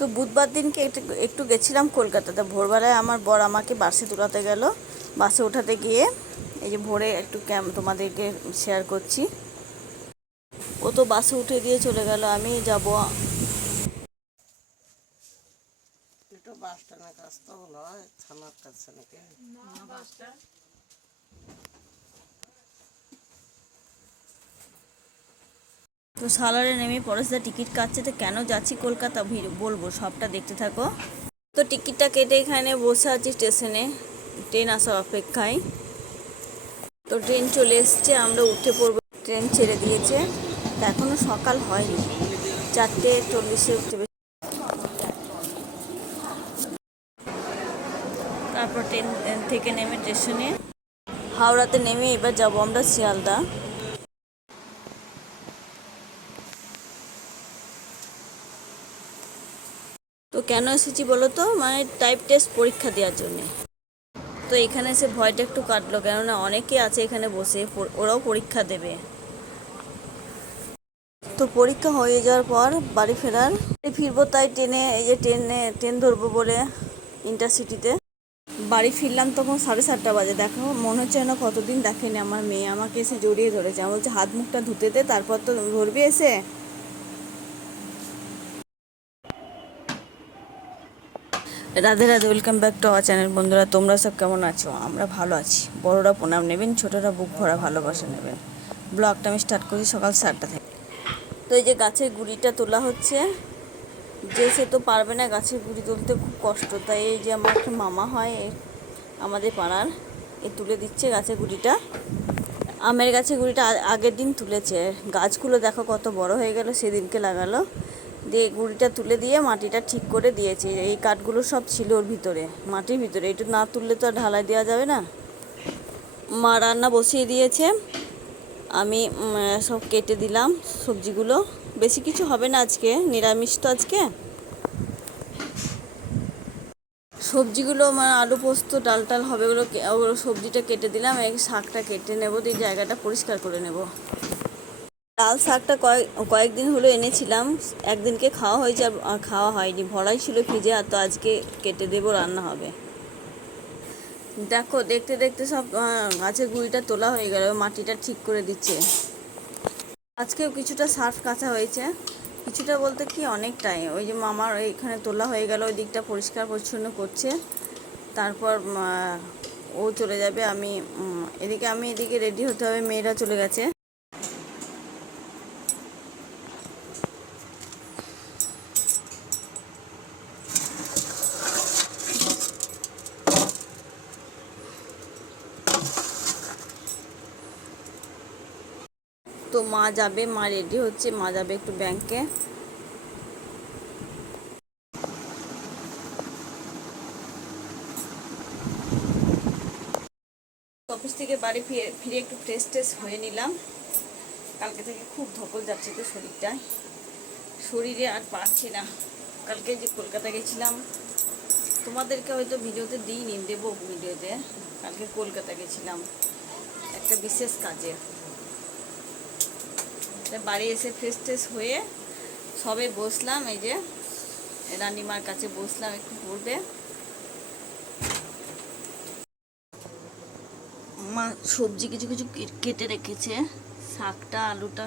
তো বুধবার দিনকে একটু গেছিলাম কলকাতাতে। ভোরবেলায় আমার বর আমাকে বাসে তোলাতে গেল। বাসে ওঠাতে গিয়ে এই যে ভোরে একটু তোমাদেরকে শেয়ার করছি। ও তো বাসে উঠে দিয়ে চলে গেল, আমি যাব। তো সালারে নেমে পরেশদা টিকিট কাটছে। তো কেন যাচ্ছি কলকাতা বলবো, সবটা দেখতে থাকো। তো টিকিটটা কেটে এখানে বসে আছি স্টেশনে, ট্রেন আসার অপেক্ষায়। তো ট্রেন চলে এসছে, আমরা উঠে পড়বো। ট্রেন ছেড়ে দিয়েছে, এখনো সকাল হয়নি, 4:40-এ উঠতে। তারপর ট্রেন থেকে নেমে স্টেশনে হাওড়াতে নেমে এবার যাবো আমরা শিয়ালদা। তো কেন এসেছি বলো তো, মানে টাইপ টেস্ট পরীক্ষা দেওয়ার জন্যে। তো এখানে এসে ভয়টা একটু কাটলো, কেননা অনেকে আছে এখানে বসে, ওরাও পরীক্ষা দেবে। তো পরীক্ষা হয়ে যাওয়ার পর বাড়ি ফিরবো, তাই এই যে ট্রেন ধরবো বলে ইন্টারসিটিতে বাড়ি ফিরলাম। তখন 7:30 বাজে। দেখো, মনে হচ্ছে না কতদিন দেখেনি আমার মেয়ে, আমাকে এসে জড়িয়ে ধরেছে। আমার বলছে হাত মুখটা ধুতে দে, তারপর তো ধরবি এসে। Radhe Radhe, welcome back to our channel. বন্ধুরা, তোমরা সব কেমন আছো? আমরা ভালো আছি। বড়রা প্রণাম নেবেন, ছোটরা বুক ভরা ভালোবাসা নেবেন। ব্লগটা আমি স্টার্ট করছি সকাল 7টা থেকে। তো এই যে গাছের গুঁড়িটা তোলা হচ্ছে। যে সে তো পারবে না গাছের গুঁড়ি তুলতে, খুব কষ্ট। তাই এই যে আমার একটা মামা হয় আমাদের পাড়ার, তুলে দিচ্ছে গাছের গুঁড়িটা। আমের গাছের গুঁড়িটা আগের দিন তুলেছে। গাছগুলো দেখো কত বড় হয়ে গেল, সেদিনকে লাগালো। দিয়ে গুঁড়িটা তুলে দিয়ে মাটিটা ঠিক করে দিয়েছে। এই কাঠগুলো সব ছিল ওর ভিতরে, মাটির ভিতরে। একটু না তুললে তো আর ঢালাই দেওয়া যাবে না। মা রান্না বসিয়ে দিয়েছে, আমি সব কেটে দিলাম সবজিগুলো। বেশি কিছু হবে না আজকে, নিরামিষ তো আজকে। সবজিগুলো মানে আলু পোস্ত ডাল টাল হবে, ওগুলো সবজিটা কেটে দিলাম। এই শাকটা কেটে নেবো, দিয়ে জায়গাটা পরিষ্কার করে নেব। লাল শাকটা কয়েকদিন হলো এনেছিলাম, একদিনকে খাওয়া হয়েছে আর খাওয়া হয়নি, ভরাই ছিল ফ্রিজে। আর তো আজকে কেটে দেবো, রান্না হবে। দেখো, দেখতে দেখতে সব গাছের গুঁড়িটা তোলা হয়ে গেল, মাটিটা ঠিক করে দিচ্ছে। আজকেও কিছুটা সার্ফ কাঁচা হয়েছে, কিছুটা বলতে কি অনেকটাই। ওই যে মামার এখানে তোলা হয়ে গেল, ওই দিকটা পরিষ্কার পরিচ্ছন্ন করছে। তারপর ও চলে যাবে, আমি এদিকে রেডি হতে হবে। মেয়েরা চলে গেছে। তো মা যাবে, মা রেডি হচ্ছে, মা যাবে একটু ব্যাংকে। অফিস থেকে বাড়ি ফিরে একটু ফ্রেশ ট্রেশ হয়ে নিলাম। কালকে থেকে খুব ধকল যাচ্ছে তো শরীরে আর পারছি না। কালকে যে কলকাতা গেছিলাম, তোমাদেরকে হয়তো ভিডিওতে দিইনি, দেবো ভিডিওতে। কালকে কলকাতা গেছিলাম একটা বিশেষ কাজে। বাড়ি এসে ফ্রেশ ট্রেশ হয়ে সবে বসলাম, এই যে রানিমার কাছে বসলাম একটু পড়বে। মা সবজি কিছু কিছু কেটে রেখেছে, শাকটা আলুটা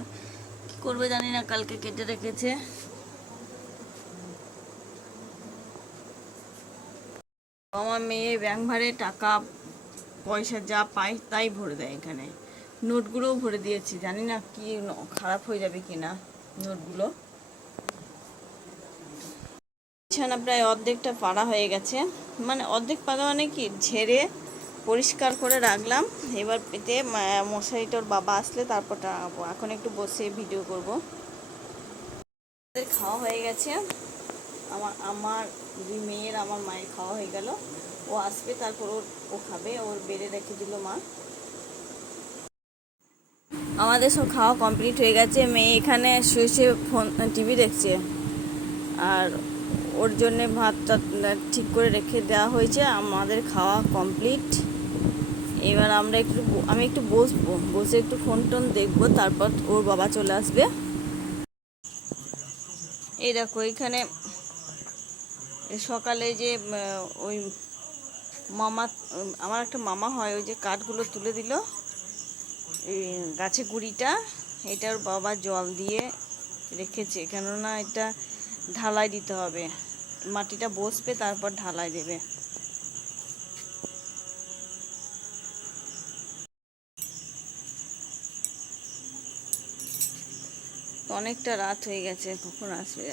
কি করবে জানি না, কালকে কেটে রেখেছে। আমার মেয়ে ব্যাংক ভাড়ে টাকা পয়সা যা পায় তাই ভরে দেয়। এখানে নোটগুলোও ভরে দিয়েছি, জানি না কি খারাপ হয়ে যাবে কিনা নোটগুলো। বিছানা প্রায় অর্ধেকটা পাড়া হয়ে গেছে, মানে অর্ধেক পাড়া মানে কি, ঝেড়ে পরিষ্কার করে রাখলাম। এবার পেতে মশারিটার বাবা আসলে তারপর টাঙাবো। এখন একটু বসে ভিডিও করব। খাওয়া হয়ে গেছে, আমার দুই মেয়ের আমার মায়ের খাওয়া হয়ে গেল। ও আসবে, তারপর ও খাবে, ওর বেড়ে রেখে দিল মা। আমাদের সব খাওয়া কমপ্লিট হয়ে গেছে। মেয়ে এখানে শুয়ে শুয়ে ফোন টিভি দেখছে, আর ওর জন্যে ভাতটা ঠিক করে রেখে দেওয়া হয়েছে। আমাদের খাওয়া কমপ্লিট। এবার আমি একটু বসে একটু ফোন টোন দেখবো, তারপর ওর বাবা চলে আসবে। এই দেখো, এখানে সকালে যে ওই মামা, আমার একটা মামা হয়, ওই যে কাঠগুলো তুলে দিল এই গাছে গুঁড়িটা, এটার বাবা জল দিয়ে রেখেছে, কেননা এটা ঢালাই দিতে হবে, মাটিটা বসবে তারপর ঢালাই দেবে। অনেকটা রাত হয়ে গেছে, কখন আসবে।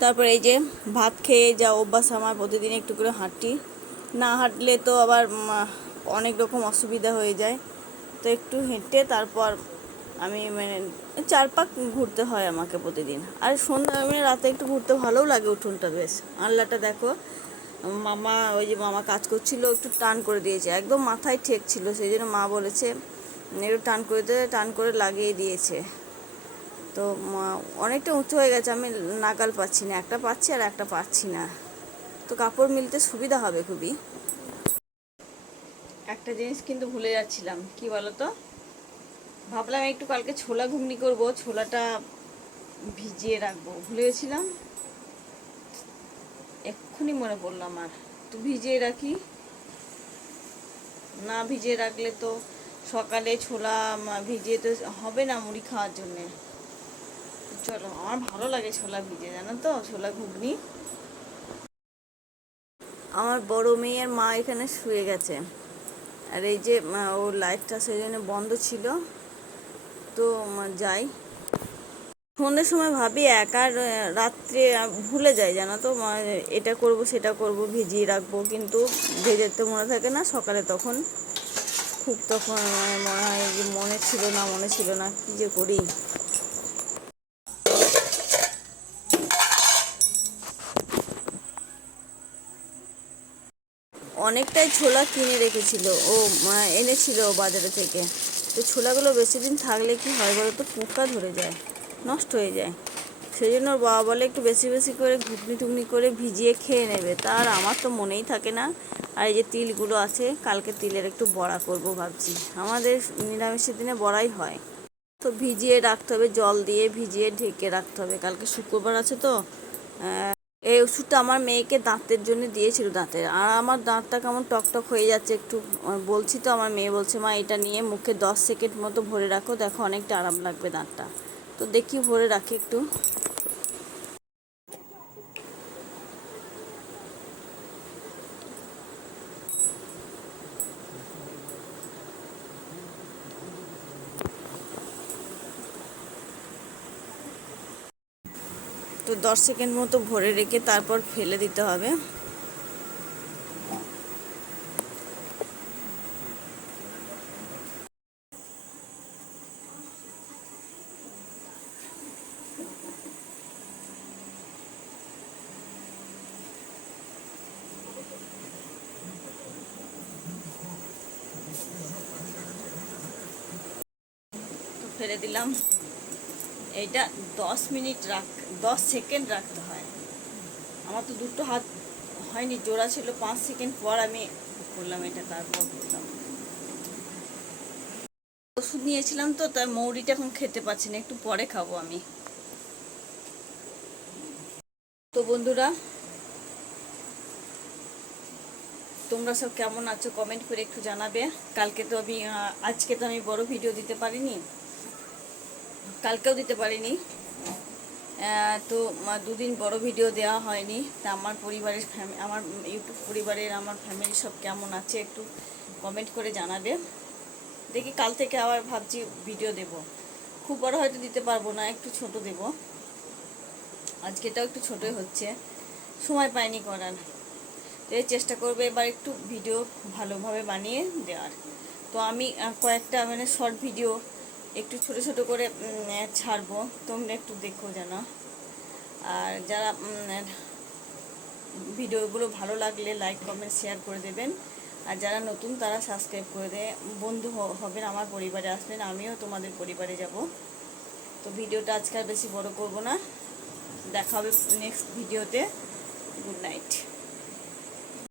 তারপর এই যে ভাত খেয়ে যা অভ্যাস আমার, প্রতিদিন একটু করে হাঁটি, না হাঁটলে তো আবার অনেক রকম অসুবিধা হয়ে যায়। তো একটু হেঁটে তারপর আমি মানে 4 পাক ঘুরতে হয় আমাকে প্রতিদিন। আর সন্ধ্যা রাতে একটু ঘুরতে ভালোও লাগে, উঠোনটা বেশ। আল্লাহটা দেখো, মামা ওই যে মামা কাজ করছিল, একটু টান করে দিয়েছে, একদম মাথায় ঠেক ছিল, সেই জন্য মা বলেছে একটু টান করে দিয়ে টান করে লাগিয়ে দিয়েছে। তো অনেকটা উঁচু হয়ে গেছে, আমি নাগাল পাচ্ছি না, একটা পাচ্ছি আর একটা পাচ্ছি না। তো কাপড় মিলতে সুবিধা হবে খুবই। একটা জিনিস কিন্তু ভুলে যাচ্ছিলাম, কি বলতো, ভাবলাম একটু কালকে ছোলা ঘুগনি করব, ছোলাটা ভিজিয়ে রাখবো, ভুলে গেছিলাম, এক্ষুনি মনে পড়লো আমার। তো ভিজিয়ে রাখি, না ভিজিয়ে রাখলে তো সকালে ছোলা ভিজিয়ে তো হবে না মুড়ি খাওয়ার জন্যে। চলো, আমার ভালো লাগে ছোলা ভিজে, জানো তো, ছোলা ঘুগনি। আমার বড় মেয়ের মা এখানে শুয়ে গেছে, আর এই যে ওর লাইটটা সেই জন্য বন্ধ ছিল, তো যাই। সন্ধ্যের সময় ভাবি একা, রাত্রে ভুলে যাই, জানো তো, এটা করব সেটা করব, ভিজিয়ে রাখবো, কিন্তু ভেজে তো মনে থাকে না, সকালে তখন খুব তখন মনে হয় যে মনে ছিল না, কী যে করি। অনেকটাই ছোলা কিনে রেখেছিল ও, এনেছিল বাজারে থেকে। তো ছোলাগুলো বেশি দিন থাকলে কি হয় বলো তো, পোকা ধরে যায়, নষ্ট হয়ে যায়। সেই জন্য ওর বাবা বলে একটু বেশি বেশি করে ঘুগনি টুগনি করে ভিজিয়ে খেয়ে নেবে, তার আমার তো মনেই থাকে না। আর এই যে তিলগুলো আছে, কালকে তিলের একটু বড়া করব ভাবছি, আমাদের নিরামিষের দিনে বড়াই হয়। তো ভিজিয়ে রাখতে হবে, জল দিয়ে ভিজিয়ে ঢেকে রাখতে হবে, কালকে শুক্রবার আছে তো। এই ওষুধটা আমার মেয়েকে দাঁতের জন্য দিয়েছিল, দাঁতের, আর আমার দাঁতটা কেমন টকটক হয়ে যাচ্ছে একটু, বলছি তো, আমার মেয়ে বলছে মা এটা নিয়ে মুখে 10 সেকেন্ড মতো ভরে রাখো, দেখো অনেকটা আরাম লাগবে দাঁতটা। তো দেখি ভরে রাখি একটু। তো 10 সেকেন্ড মতো ভরে রেখে তারপর ফেলে দিতে হবে। তো ফেলে দিলাম, এইটা 10 মিনিট 10 সেকেন্ড রাখতে হয়। আমার তো দুটো হাত হয়নি, জোড়া ছিল, 5 সেকেন্ড পর আমি করলাম এটা, তারপর করলাম। ওষুধ নিয়েছিলাম তো, তাই মৌরিটা এখন খেতে পাচ্ছি না, একটু পরে খাবো আমি। তো বন্ধুরা, তোমরা সব কেমন আছো কমেন্ট করে একটু জানাবে। আজকে তো আমি বড় ভিডিও দিতে পারিনি, কালকেও দিতে পারিনি। তো দুদিন বড় ভিডিও দেওয়া হয়নি। তা আমার আমার ইউটিউব পরিবারের, আমার ফ্যামিলি সব কেমন আছে একটু কমেন্ট করে জানাবে। দেখি কাল থেকে আবার ভাবছি ভিডিও দেব, খুব বড় হয়তো দিতে পারবো না, একটু ছোট দেব। আজকেটাও একটু ছোটই হচ্ছে, সময় পাইনি করার। তো চেষ্টা করবো এবার একটু ভিডিও ভালোভাবে বানিয়ে দেওয়ার। তো আমি কয়েকটা মানে শর্ট ভিডিও একটু ছোট ছোট করে ছাড়বো, তোমরা একটু দেখো যেন। আর যারা ভিডিওগুলো ভালো লাগলে লাইক কমেন্ট শেয়ার করে দেবেন। আর যারা নতুন তারা সাবস্ক্রাইব করে বন্ধু হবেন, আমার পরিবারে আসবেন, আমিও তোমাদের পরিবারে যাব। তো ভিডিওটা আজকে আর বেশি বড় করব না, দেখা হবে নেক্সট ভিডিওতে। Good night.